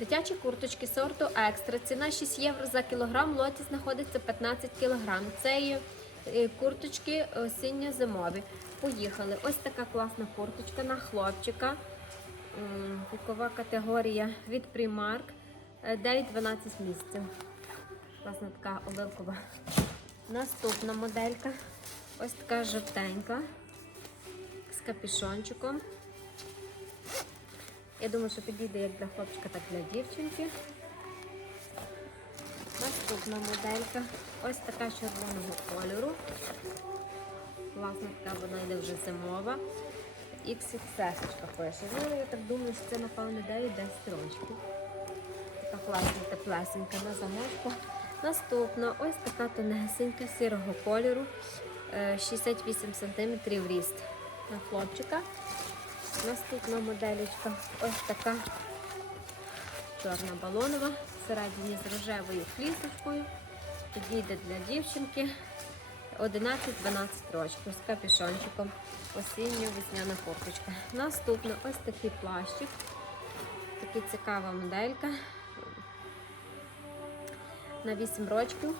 Дитячі курточки сорту екстра. Ціна 6 євро за кілограм. Лоті знаходиться 15 кілограм. Це є е, курточки осінньо-зимові. Поїхали. Ось така класна курточка на хлопчика. М, Вікова категорія від Primark. Е, 9-12 місяців. Класна така оливкова. Наступна моделька. Ось така жовтенька з капюшончиком. Я думаю, що підійде як для хлопчика, так і для дівчинки. Наступна моделька. Ось така червоного кольору. Класна така, вона йде вже зимова. XXS пише. Ну, я так думаю, що це, напевно, 9 10 років. Така класна, теплесенька на замочку. Наступна ось така тонесенька сірого кольору. е, 68 см ріст на хлопчика. Наступна моделечка ось така чорна балонова, всередині з рожевою флісочкою. Підійде для дівчинки 11-12 років з капюшончиком. Осінньо-весняна курточка. Наступна ось такий плащик. Така цікава моделька. На 8 років.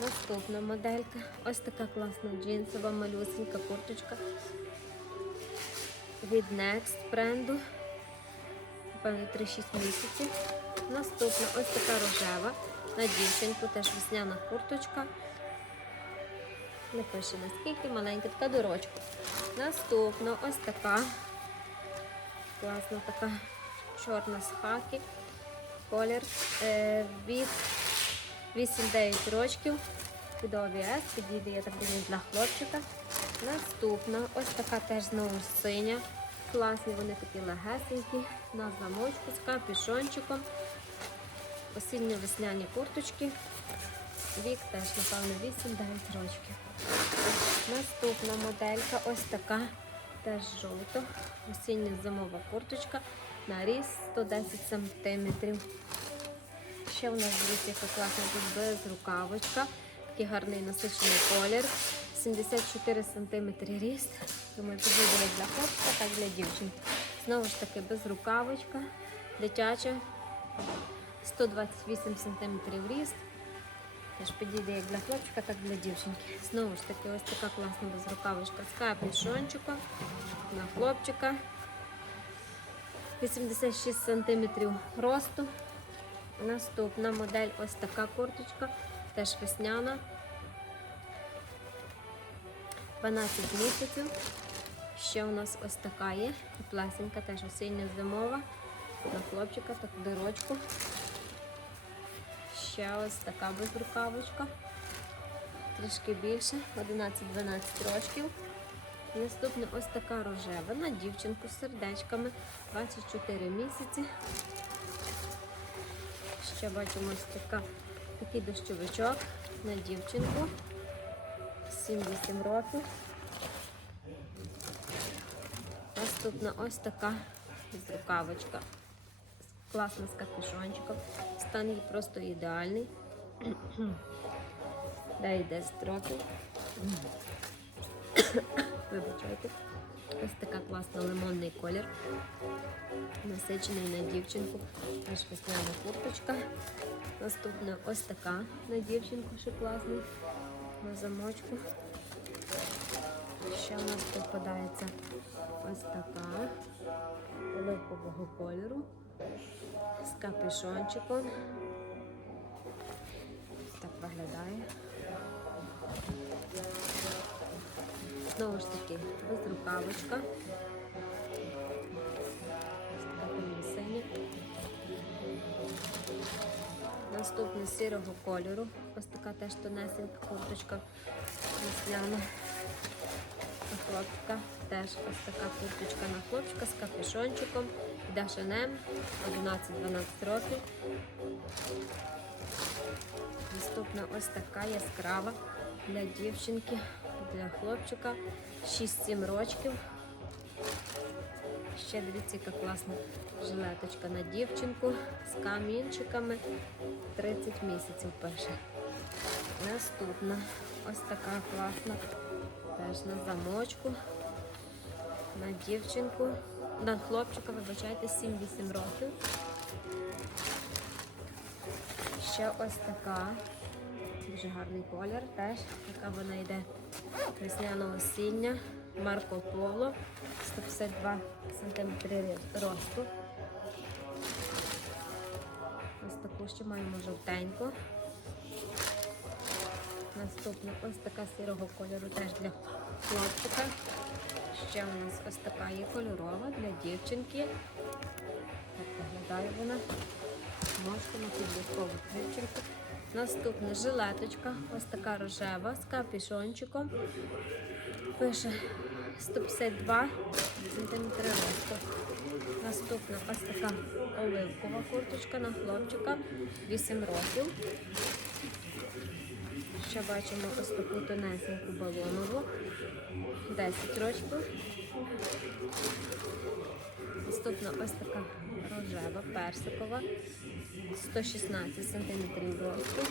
Наступна моделька. Ось така класна джинсова малюсенька курточка від Next бренду. Напевно, 3-6 місяців. Наступна ось така рожева. На дівчинку теж весняна курточка. Не пише наскільки маленька, така дорочка. Наступна ось така. Класна така чорна з хаки. Колір е, від 8-9 років. Під ОВС, підійде, я так думаю, для хлопчика. Наступна, ось така теж знову синя. Класні, вони такі легесенькі, на замочку з капюшончиком. Осінньо-весняні курточки. Вік теж, напевно, 8-9 років. Наступна моделька ось така, теж жовта. Осінньо-зимова курточка на ріст 110 см. Ще у нас дивіться, класна тут безрукавочка. Такий гарний насичений колір. 74 см ріст. Думаю, підійде як для хлопця, так для дівчинки. Знову ж таки, безрукавочка, дитяча, 128 см ріст. Теж підійде як для хлопчика, так і для дівчинки. Знову ж таки, ось така класна безрукавочка з капюшончиком на хлопчика. 86 см росту. Наступна модель ось така курточка, теж весняна. 12 місяців. Ще у нас ось така є. Теплесенька, теж осінньо-зимова. На хлопчика, так дирочку. Ще ось така безрукавочка. Трішки більше, 11-12 років. Наступна ось така рожева на дівчинку з сердечками, 24 місяці. Ще бачимо ось така, такий дощовичок на дівчинку. 7-8 років. Наступна ось така безрукавочка. Класна з капюшончиком. Стан її просто ідеальний. Дай 10 років. Вибачайте. Ось така класна лимонний колір. Насичений на дівчинку. Теж весняна курточка. Наступна ось така на дівчинку, ще класний. На замочку. Ще у нас попадається ось така оливкового кольору з капюшончиком. Так виглядає. Знову ж таки, безрукавочка. Наступний сірого кольору. Ось така теж тонесенька курточка весняна. На хлопчика. Теж ось така курточка на хлопчика з капюшончиком. Йде шанем 11-12 років. Наступна ось така яскрава для дівчинки, для хлопчика 6-7 років. Ще дивіться, яка класна жилеточка на дівчинку з камінчиками. 30 місяців перше. Наступна ось така класна. Теж на замочку. На дівчинку на хлопчика, вибачайте, 7-8 років. Ще ось така. Дуже гарний колір теж. Така вона йде весняного осіння. Марко Поло. 152 см росту. Ось таку ще маємо жовтеньку. Наступна ось така сірого кольору теж для хлопчика. Ще у нас ось така є кольорова для дівчинки. Так виглядає вона. Ножка на підліткову дівчинку. Наступна жилеточка, ось така рожева з капюшончиком. Пише 152 см росту. Наступна ось така оливкова курточка на хлопчика 8 років. Ще бачимо ось таку тонесеньку балонову 10 років. Наступна ось така рожева, персикова, 116 см росту.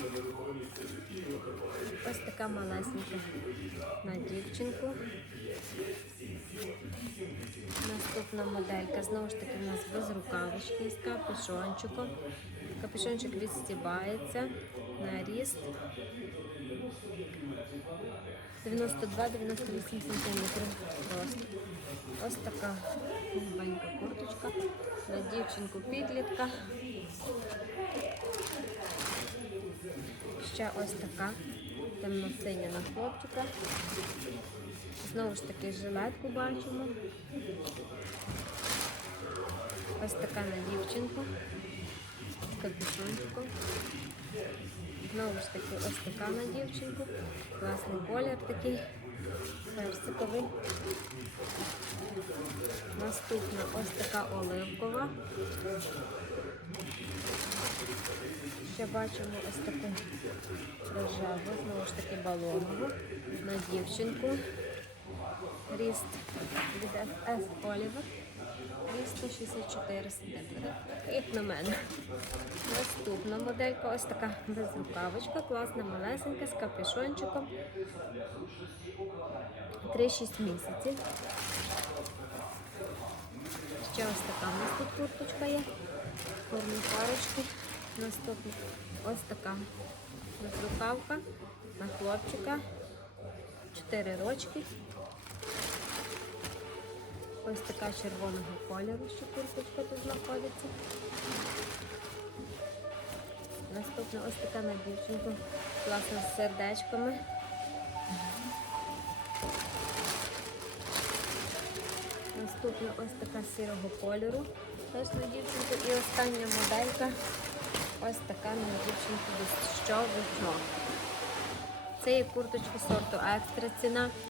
Ось така малесенька на дівчинку. Наступна моделька, знову ж таки, у нас без рукавички з капюшончиком. Капюшончик відстібається на ріст 92-98 см рост. Ось така новенька курточка на дівчинку підлітка. Ще ось така темно-синя на хлопчика. Знову ж таки жилетку бачимо. Ось така на дівчинку з капюшончиком. Знову ж таки, ось така на дівчинку. Класний колір такий персиковий. Наступна ось така оливкова. Ще бачимо ось таку рожеву, знову ж таки балонову на дівчинку. Ріст від FS Oliver. 264 см. Як на мене. Наступна моделька ось така безрукавочка, класна, малесенька, з капюшончиком. 3-6 місяців. Ще ось така у нас тут курточка є. Формі парочки. Наступна ось така безрукавка на хлопчика. 4 рочки. Ось така червоного кольору, що курточка тут знаходиться. Наступна ось така на дівчинку, класна з сердечками. Наступна ось така сірого кольору, на дівчинку. І остання моделька ось така на що без ног. Це є курточка сорту екстра ціна